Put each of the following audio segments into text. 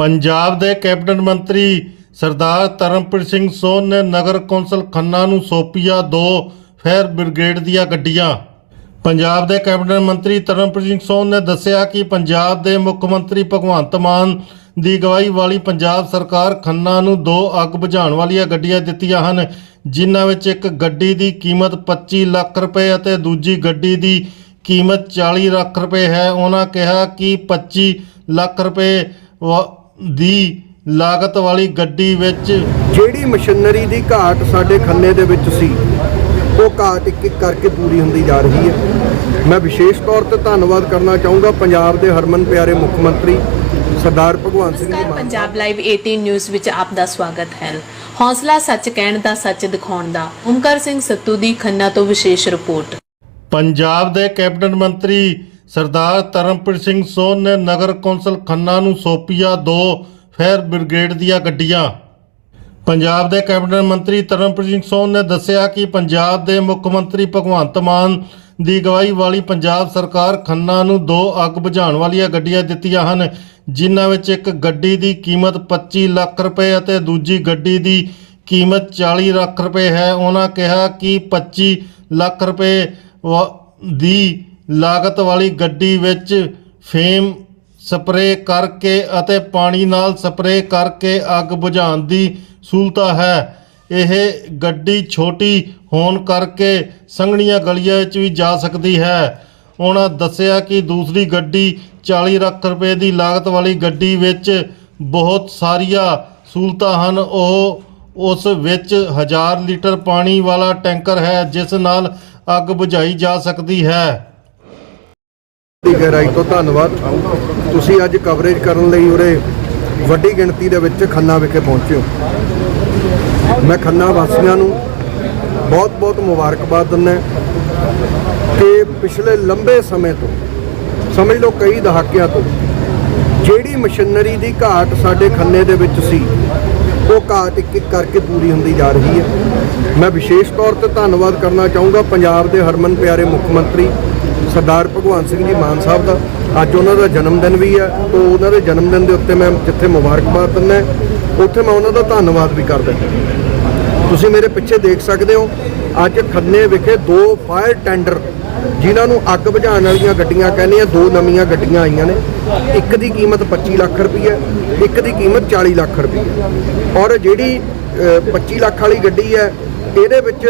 ਪੰਜਾਬ ਦੇ ਕੈਬਨਿਟ ਮੰਤਰੀ ਸਰਦਾਰ ਤਰਨਪ੍ਰੀਤ ਸਿੰਘ ਸੋਨ ਨੇ ਨਗਰ ਕੌਂਸਲ ਖੰਨਾ ਨੂੰ ਸੌਂਪੀਆਂ ਦੋ ਫਾਇਰ ਬ੍ਰਿਗੇਡ ਦੀਆਂ ਗੱਡੀਆਂ। ਪੰਜਾਬ ਦੇ ਕੈਬਨਿਟ ਮੰਤਰੀ ਤਰਨਪ੍ਰੀਤ ਸਿੰਘ ਸੋਨ ਨੇ ਦੱਸਿਆ ਕਿ ਪੰਜਾਬ ਦੇ ਮੁੱਖ ਮੰਤਰੀ ਭਗਵੰਤ ਮਾਨ ਦੀ ਅਗਵਾਈ ਵਾਲੀ ਪੰਜਾਬ ਸਰਕਾਰ ਖੰਨਾ ਨੂੰ ਦੋ ਅੱਗ ਬੁਝਾਉਣ ਵਾਲੀਆਂ ਗੱਡੀਆਂ ਦਿੱਤੀਆਂ ਹਨ, ਜਿਨ੍ਹਾਂ ਵਿੱਚ ਇੱਕ ਗੱਡੀ ਦੀ ਕੀਮਤ 25 ਲੱਖ ਰੁਪਏ ਅਤੇ ਦੂਜੀ ਗੱਡੀ ਦੀ ਕੀਮਤ 40 ਲੱਖ ਰੁਪਏ ਹੈ। ਉਹਨਾਂ ਕਿਹਾ ਕਿ 25 ਲੱਖ ਰੁਪਏ ਵਾ- ਦੀ ਲਾਗਤ ਵਾਲੀ ਗੱਡੀ ਵਿੱਚ ਜਿਹੜੀ ਮਸ਼ੀਨਰੀ ਦੀ ਘਾਟ ਸਾਡੇ ਖੰਨੇ ਦੇ ਵਿੱਚ ਸੀ ਉਹ ਘਾਟ ਇੱਕ ਇੱਕ ਕਰਕੇ ਪੂਰੀ ਹੁੰਦੀ ਜਾ ਰਹੀ ਹੈ। ਮੈਂ ਵਿਸ਼ੇਸ਼ ਤੌਰ ਤੇ ਧੰਨਵਾਦ ਕਰਨਾ ਚਾਹੂੰਗਾ ਪੰਜਾਬ ਦੇ ਹਰਮਨ ਪਿਆਰੇ ਮੁੱਖ ਮੰਤਰੀ ਸਰਦਾਰ ਭਗਵੰਤ ਸਿੰਘ ਜੀ ਪੰਜਾਬ ਲਾਈਵ 18 ਨਿਊਜ਼ ਵਿੱਚ ਆਪ ਦਾ ਸਵਾਗਤ ਹੈ। ਹੌਸਲਾ ਸੱਚ ਕਹਿਣ ਦਾ ਸੱਚ ਦਿਖਾਉਣ ਦਾ। ਓਮਕਾਰ ਸਿੰਘ ਸੱਤੂ ਦੀ ਖੰਨਾ ਤੋਂ ਵਿਸ਼ੇਸ਼ ਰਿਪੋਰਟ। ਪੰਜਾਬ ਦੇ ਕੈਬਨਿਟ ਮੰਤਰੀ ਸਰਦਾਰ ਧਰਮਪ੍ਰੀਤ ਸਿੰਘ ਸੋਨ ਨੇ ਨਗਰ ਕੌਂਸਲ ਖੰਨਾ ਨੂੰ ਸੌਂਪੀਆਂ ਦੋ ਫਾਇਰ ਬ੍ਰਿਗੇਡ ਦੀਆਂ ਗੱਡੀਆਂ। ਪੰਜਾਬ ਦੇ ਕੈਬਨਿਟ ਮੰਤਰੀ ਧਰਮਪ੍ਰੀਤ ਸਿੰਘ ਸੋਨ ਨੇ ਦੱਸਿਆ ਕਿ ਪੰਜਾਬ ਦੇ ਮੁੱਖ ਮੰਤਰੀ ਭਗਵੰਤ ਮਾਨ ਦੀ ਅਗਵਾਈ ਵਾਲੀ ਪੰਜਾਬ ਸਰਕਾਰ ਖੰਨਾ ਨੂੰ ਦੋ ਅੱਗ ਬੁਝਾਉਣ ਵਾਲੀਆਂ ਗੱਡੀਆਂ ਦਿੱਤੀਆਂ ਹਨ, ਜਿਨ੍ਹਾਂ ਵਿੱਚ ਇੱਕ ਗੱਡੀ ਦੀ ਕੀਮਤ 25 ਲੱਖ ਰੁਪਏ ਅਤੇ ਦੂਜੀ ਗੱਡੀ ਦੀ ਕੀਮਤ 40 ਲੱਖ ਰੁਪਏ ਹੈ। ਉਹਨਾਂ ਕਿਹਾ ਕਿ 25 ਲੱਖ ਰੁਪਏ ਵਾ- ਦੀ ਲਾਗਤ ਵਾਲੀ ਗੱਡੀ ਵਿੱਚ ਫੇਮ ਸਪਰੇਅ ਕਰਕੇ ਅਤੇ ਪਾਣੀ ਨਾਲ ਸਪਰੇਅ ਕਰਕੇ ਅੱਗ ਬੁਝਾਉਣ ਦੀ ਸਹੂਲਤ ਹੈ। ਇਹ ਗੱਡੀ ਛੋਟੀ ਹੋਣ ਕਰਕੇ ਸੰਘਣੀਆਂ ਗਲੀਆਂ ਵਿੱਚ ਵੀ ਜਾ ਸਕਦੀ ਹੈ। ਉਹਨਾਂ ਦੱਸਿਆ ਕਿ ਦੂਸਰੀ ਗੱਡੀ 40 ਲੱਖ ਰੁਪਏ ਦੀ ਲਾਗਤ ਵਾਲੀ ਗੱਡੀ ਵਿੱਚ ਬਹੁਤ ਸਾਰੀਆਂ ਸਹੂਲਤਾਂ ਹਨ। ਉਹ ਉਸ ਵਿੱਚ 1000 ਲੀਟਰ ਪਾਣੀ ਵਾਲਾ ਟੈਂਕਰ ਹੈ, ਜਿਸ ਨਾਲ ਅੱਗ ਬੁਝਾਈ ਜਾ ਸਕਦੀ ਹੈ। ਦੀ ਗਹਿਰਾਈ ਤੋਂ ਧੰਨਵਾਦ। ਤੁਸੀਂ ਅੱਜ ਕਵਰੇਜ ਕਰਨ ਲਈ ਉਰੇ ਵੱਡੀ ਗਿਣਤੀ ਦੇ ਵਿੱਚ ਖੰਨਾ ਵਿਖੇ ਪਹੁੰਚੇ ਹੋ। ਮੈਂ ਖੰਨਾ ਵਾਸੀਆਂ ਨੂੰ ਬਹੁਤ-ਬਹੁਤ ਮੁਬਾਰਕਬਾਦ ਦਿੰਦਾ ਕਿ ਪਿਛਲੇ ਲੰਬੇ ਸਮੇਂ ਤੋਂ, ਸਮਝ ਲਓ ਕਈ ਦਹਾਕਿਆਂ ਤੋਂ, ਜਿਹੜੀ ਮਸ਼ੀਨਰੀ ਦੀ ਘਾਟ ਸਾਡੇ ਖੰਨੇ ਦੇ ਵਿੱਚ ਸੀ, ਉਹ ਘਾਟ ਇੱਕ ਇੱਕ ਕਰਕੇ ਪੂਰੀ ਹੁੰਦੀ ਜਾ ਰਹੀ ਹੈ। ਮੈਂ ਵਿਸ਼ੇਸ਼ ਤੌਰ ਤੇ ਧੰਨਵਾਦ ਕਰਨਾ ਚਾਹੂੰਗਾ ਪੰਜਾਬ ਦੇ ਹਰਮਨ ਪਿਆਰੇ ਮੁੱਖ ਮੰਤਰੀ ਸਰਦਾਰ ਭਗਵੰਤ ਸਿੰਘ ਜੀ ਮਾਨ ਸਾਹਿਬ ਦਾ ਅੱਜ ਉਹਨਾਂ ਦਾ ਜਨਮ ਦਿਨ ਵੀ ਹੈ ਤੋਂ ਉਹਨਾਂ ਦੇ ਜਨਮ ਦਿਨ ਦੇ ਉੱਤੇ ਮੈਂ ਜਿੱਥੇ ਮੁਬਾਰਕਬਾਦ ਦਿੰਦਾ ਉੱਥੇ ਮੈਂ ਉਹਨਾਂ ਦਾ ਧੰਨਵਾਦ ਵੀ ਕਰਦਾ। ਤੁਸੀਂ ਮੇਰੇ ਪਿੱਛੇ ਦੇਖ ਸਕਦੇ ਹੋ ਅੱਜ ਖੰਨੇ ਵਿਖੇ ਦੋ ਫਾਇਰ ਟੈਂਡਰ ਜਿਨ੍ਹਾਂ ਨੂੰ ਅੱਗ ਬੁਝਾਉਣ ਵਾਲੀਆਂ ਗੱਡੀਆਂ ਕਹਿੰਦੇ ਆ ਦੋ ਨਵੀਆਂ ਗੱਡੀਆਂ ਆਈਆਂ ਨੇ। ਇੱਕ ਦੀ ਕੀਮਤ 25 ਲੱਖ ਰੁਪਏ ਇੱਕ ਦੀ ਕੀਮਤ 40 ਲੱਖ ਰੁਪਏ ਔਰ ਜਿਹੜੀ ਅ, 25 ਲੱਖ ਵਾਲੀ ਗੱਡੀ ਹੈ ਇਹਦੇ ਵਿੱਚ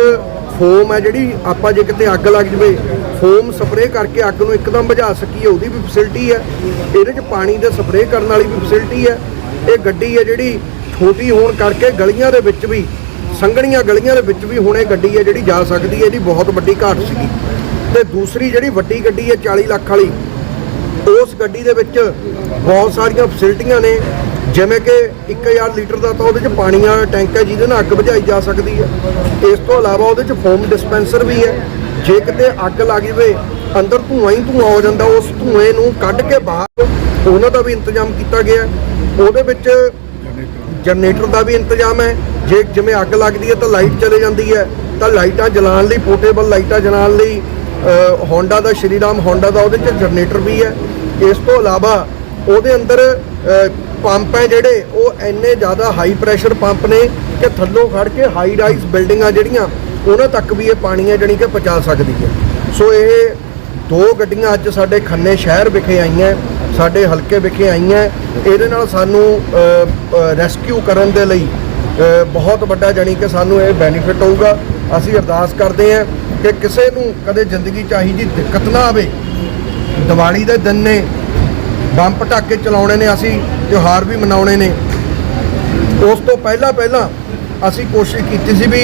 ਫੋਮ ਹੈ ਜਿਹੜੀ ਆਪਾਂ ਜੇ ਕਿਤੇ ਅੱਗ ਲੱਗ ਜਵੇ ਫੋਮ ਸਪਰੇਅ ਕਰਕੇ ਅੱਗ ਨੂੰ ਇੱਕਦਮ ਬੁਝਾ ਸਕੀਏ, ਉਹਦੀ ਵੀ ਫੈਸਿਲਿਟੀ ਹੈ। ਇਹਦੇ 'ਚ ਪਾਣੀ ਦੇ ਸਪਰੇਅ ਕਰਨ ਵਾਲੀ ਵੀ ਫੈਸਿਲਿਟੀ ਹੈ। ਇਹ ਗੱਡੀ ਹੈ ਜਿਹੜੀ ਛੋਟੀ ਹੋਣ ਕਰਕੇ ਗਲੀਆਂ ਦੇ ਵਿੱਚ ਵੀ, ਸੰਘਣੀਆਂ ਗਲੀਆਂ ਦੇ ਵਿੱਚ ਵੀ ਹੁਣ ਇਹ ਗੱਡੀ ਹੈ ਜਿਹੜੀ ਜਾ ਸਕਦੀ ਹੈ। ਇਹਦੀ ਬਹੁਤ ਵੱਡੀ ਘਾਟ ਸੀਗੀ। ਤੇ ਦੂਸਰੀ ਜਿਹੜੀ ਵੱਡੀ ਗੱਡੀ ਹੈ 40 ਲੱਖ ਵਾਲੀ, ਉਸ ਗੱਡੀ ਦੇ ਵਿੱਚ ਬਹੁਤ ਸਾਰੀਆਂ ਫੈਸਿਲਿਟੀਆਂ ਨੇ। ਜਿਵੇਂ ਕਿ 1000 ਲੀਟਰ ਦਾ ਤਾਂ ਉਹਦੇ 'ਚ ਪਾਣੀ ਵਾਲਾ ਟੈਂਕ ਹੈ ਜਿਹਦੇ ਨਾਲ ਅੱਗ ਬੁਝਾਈ ਜਾ ਸਕਦੀ ਹੈ। ਇਸ ਤੋਂ ਇਲਾਵਾ ਉਹਦੇ 'ਚ ਫੋਮ ਡਿਸਪੈਂਸਰ ਵੀ ਹੈ। ਜੇ ਕਿਤੇ ਅੱਗ ਲੱਗ ਜਵੇ, ਅੰਦਰ ਧੂਆਂ ਹੀ ਧੂਆਂ ਹੋ ਜਾਂਦਾ, ਉਸ ਧੂਏ ਨੂੰ ਕੱਢ ਕੇ ਬਾਹਰ ਉਹਨਾਂ ਦਾ ਵੀ ਇੰਤਜ਼ਾਮ ਕੀਤਾ ਗਿਆ। ਉਹਦੇ ਵਿੱਚ ਜਨਰੇਟਰ ਦਾ ਵੀ ਇੰਤਜ਼ਾਮ ਹੈ। ਜੇ ਜਿਵੇਂ ਅੱਗ ਲੱਗਦੀ ਹੈ ਤਾਂ ਲਾਈਟ ਚਲੇ ਜਾਂਦੀ ਹੈ। ਤਾਂ ਲਾਈਟਾਂ ਜਲਾਉਣ ਲਈ ਪੋਰਟੇਬਲ ਲਾਈਟਾਂ ਜਲਾਉਣ ਲਈ ਹੋਂਡਾ ਦਾ, ਸ਼੍ਰੀਰਾਮ ਹੋਂਡਾ ਦਾ ਉਹਦੇ 'ਚ ਜਨਰੇਟਰ ਵੀ ਹੈ। ਇਸ ਤੋਂ ਇਲਾਵਾ ਉਹਦੇ ਅੰਦਰ ਪੰਪ ਹੈ ਜਿਹੜੇ, ਉਹ ਇੰਨੇ ਜ਼ਿਆਦਾ ਹਾਈ ਪ੍ਰੈਸ਼ਰ ਪੰਪ ਨੇ ਕਿ ਥੱਲੋਂ ਖੜ ਕੇ ਹਾਈ ਰਾਈਜ਼ ਬਿਲਡਿੰਗਾਂ ਜਿਹੜੀਆਂ ਉਹਨਾਂ ਤੱਕ ਵੀ ਇਹ ਪਾਣੀ ਹੈ ਜਾਣੀ ਕਿ ਪਹੁੰਚਾ ਸਕਦੀ ਹੈ। ਸੋ ਇਹ ਦੋ ਗੱਡੀਆਂ ਅੱਜ ਸਾਡੇ ਖੰਨੇ ਸ਼ਹਿਰ ਵਿਖੇ ਆਈਆਂ, ਸਾਡੇ ਹਲਕੇ ਵਿਖੇ ਆਈਆਂ। ਇਹਦੇ ਨਾਲ ਸਾਨੂੰ ਰੈਸਕਿਊ ਕਰਨ ਦੇ ਲਈ ਬਹੁਤ ਵੱਡਾ ਜਾਣੀ ਕਿ ਸਾਨੂੰ ਇਹ ਬੈਨੀਫਿਟ ਹੋਊਗਾ। ਅਸੀਂ ਅਰਦਾਸ ਕਰਦੇ ਹਾਂ ਕਿ ਕਿਸੇ ਨੂੰ ਕਦੇ ਜ਼ਿੰਦਗੀ ਚ ਆਹੀ ਜੀ ਦਿੱਕਤ ਨਾ ਆਵੇ। ਦੀਵਾਲੀ ਦੇ ਦਿਨ ਨੇ ਬੰਬ ਪਟਾਕੇ ਚਲਾਉਣੇ ਨੇ, ਅਸੀਂ ਤਿਉਹਾਰ ਵੀ ਮਨਾਉਣੇ ਨੇ। ਉਸ ਤੋਂ ਪਹਿਲਾਂ ਪਹਿਲਾਂ ਅਸੀਂ ਕੋਸ਼ਿਸ਼ ਕੀਤੀ ਸੀ ਵੀ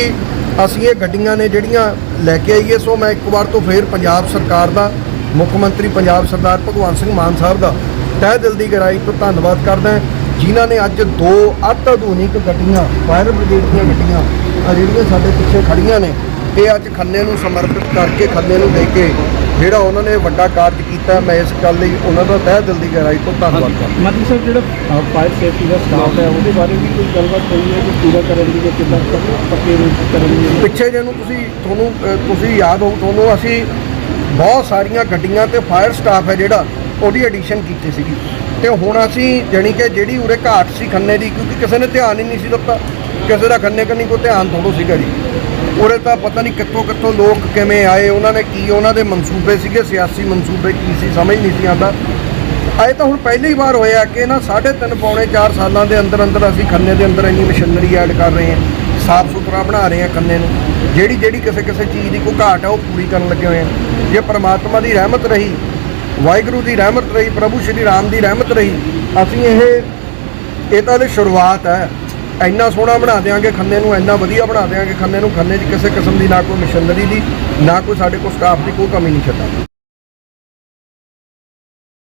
ਅਸੀਂ ਇਹ ਗੱਡੀਆਂ ਨੇ ਜਿਹੜੀਆਂ ਲੈ ਕੇ ਆਈਏ, ਸੋ ਮੈਂ ਇੱਕ ਵਾਰ ਤੋਂ ਫੇਰ ਪੰਜਾਬ ਸਰਕਾਰ ਦਾ, ਮੁੱਖ ਮੰਤਰੀ ਪੰਜਾਬ ਸਰਦਾਰ ਭਗਵੰਤ ਸਿੰਘ ਮਾਨ ਸਾਹਿਬ ਦਾ ਤਹਿ ਦਿਲ ਦੀ ਗਹਿਰਾਈ ਤੋਂ ਧੰਨਵਾਦ ਕਰਦਾ ਜਿਨ੍ਹਾਂ ਨੇ ਅੱਜ ਦੋ ਅਤ ਆਧੁਨਿਕ ਗੱਡੀਆਂ, ਫਾਇਰ ਬ੍ਰਿਗੇਡ ਦੀਆਂ ਗੱਡੀਆਂ ਜਿਹੜੀਆਂ ਸਾਡੇ ਪਿੱਛੇ ਖੜੀਆਂ ਨੇ ਇਹ ਅੱਜ ਖੰਨੇ ਨੂੰ ਸਮਰਪਿਤ ਕਰਕੇ ਖੰਨੇ ਨੂੰ ਦੇ ਕੇ ਜਿਹੜਾ ਉਹਨਾਂ ਨੇ ਵੱਡਾ ਕਾਰਜ ਕੀਤਾ ਮੈਂ ਇਸ ਗੱਲ ਲਈ ਉਹਨਾਂ ਦਾ ਤਹਿ ਦਿਲ ਦੀ ਗਹਿਰਾਈ ਤੋਂ ਧੰਨਵਾਦ ਕਰਦਾ ਮੰਤਰੀ ਸਾਹਿਬ ਜਿਹੜਾ ਫਾਇਰ ਸੇਫਟੀ ਦਾ ਸਟਾਫ ਹੈ ਉਹਦੇ ਬਾਰੇ ਵੀ ਕੋਈ ਗੱਲਬਾਤ ਹੋਈ ਹੈ ਕਿ ਪੂਰਾ ਕਰਨ ਦੀ ਕਿੱਦਾਂ ਪੱਕੇ ਰੂਪ ਕਰਨ ਦੀ? ਪਿੱਛੇ ਜੇ ਨੂੰ ਤੁਸੀਂ ਤੁਹਾਨੂੰ ਤੁਸੀਂ ਯਾਦ ਹੋਊ ਤੁਹਾਨੂੰ ਅਸੀਂ ਬਹੁਤ ਸਾਰੀਆਂ ਗੱਡੀਆਂ ਤੇ ਫਾਇਰ ਸਟਾਫ ਹੈ ਜਿਹੜਾ ਉਹਦੀ ਐਡੀਸ਼ਨ ਕੀਤੀ ਸੀਗੀ। ਤੇ ਹੁਣ ਅਸੀਂ ਜਾਣੀ ਕਿ ਜਿਹੜੀ ਉਰੇ ਘਾਟ ਸੀ ਖੰਨੇ ਦੀ ਕਿਉਂਕਿ ਕਿਸੇ ਨੇ ਧਿਆਨ ਹੀ ਨਹੀਂ ਸੀ ਦਿੱਤਾ। ਕਿਸੇ ਦਾ ਖੰਨੇ ਕੰਨੀ ਕੋਈ ਧਿਆਨ ਥੋੜੋ ਸੀਗਾ ਜੀ। ਉਰੇ ਤਾਂ ਪਤਾ ਨਹੀਂ ਕਿੱਥੋਂ ਕਿੱਥੋਂ ਲੋਕ ਕਿਵੇਂ ਆਏ, ਉਹਨਾਂ ਨੇ ਕੀ, ਉਹਨਾਂ ਦੇ ਮਨਸੂਬੇ ਸੀਗੇ, ਸਿਆਸੀ ਮਨਸੂਬੇ ਕੀ ਸੀ, ਸਮਝ ਨਹੀਂ ਸੀ ਆਉਂਦਾ। ਆਏ ਤਾਂ ਹੁਣ ਪਹਿਲੀ ਵਾਰ ਹੋਇਆ ਕਿ ਨਾ 3.5 ਪੌਣੇ 4 ਸਾਲਾਂ ਦੇ ਅੰਦਰ ਅੰਦਰ ਅਸੀਂ ਖੰਨੇ ਦੇ ਅੰਦਰ ਇੰਨੀ ਮਸ਼ੀਨਰੀ ਐਡ ਕਰ ਰਹੇ ਹਾਂ, ਸਾਫ਼ ਸੁਥਰਾ ਬਣਾ ਰਹੇ ਹਾਂ ਖੰਨੇ ਨੂੰ। ਜਿਹੜੀ ਜਿਹੜੀ ਕਿਸੇ ਕਿਸੇ ਚੀਜ਼ ਦੀ ਕੋਈ ਘਾਟ ਹੈ ਉਹ ਪੂਰੀ ਕਰਨ ਲੱਗੇ ਹੋਏ ਹਾਂ। ਜੇ ਪ੍ਰਮਾਤਮਾ ਦੀ ਰਹਿਮਤ ਰਹੀ, ਵਾਹਿਗੁਰੂ ਦੀ ਰਹਿਮਤ ਰਹੀ, ਪ੍ਰਭੂ ਸ਼੍ਰੀ ਰਾਮ ਦੀ ਰਹਿਮਤ ਰਹੀ, ਅਸੀਂ ਇਹ ਇਹ ਤਾਂ ਹਲੇ ਸ਼ੁਰੂਆਤ ਹੈ। ਇੰਨਾ ਸੋਹਣਾ ਬਣਾ ਦੇਾਂਗੇ ਖੰਨੇ ਨੂੰ, ਇੰਨਾ ਵਧੀਆ ਬਣਾ ਦੇਾਂਗੇ ਖੰਨੇ ਨੂੰ, ਖੰਨੇ 'ਚ ਕਿਸੇ ਕਿਸਮ ਦੀ ਨਾ ਕੋਈ ਮਸ਼ੀਨਰੀ ਦੀ, ਨਾ ਕੋਈ ਸਾਡੇ ਕੋਲ ਸਟਾਫ ਦੀ ਕੋਈ ਕਮੀ ਨਹੀਂ ਛੱਡਾਂਗੇ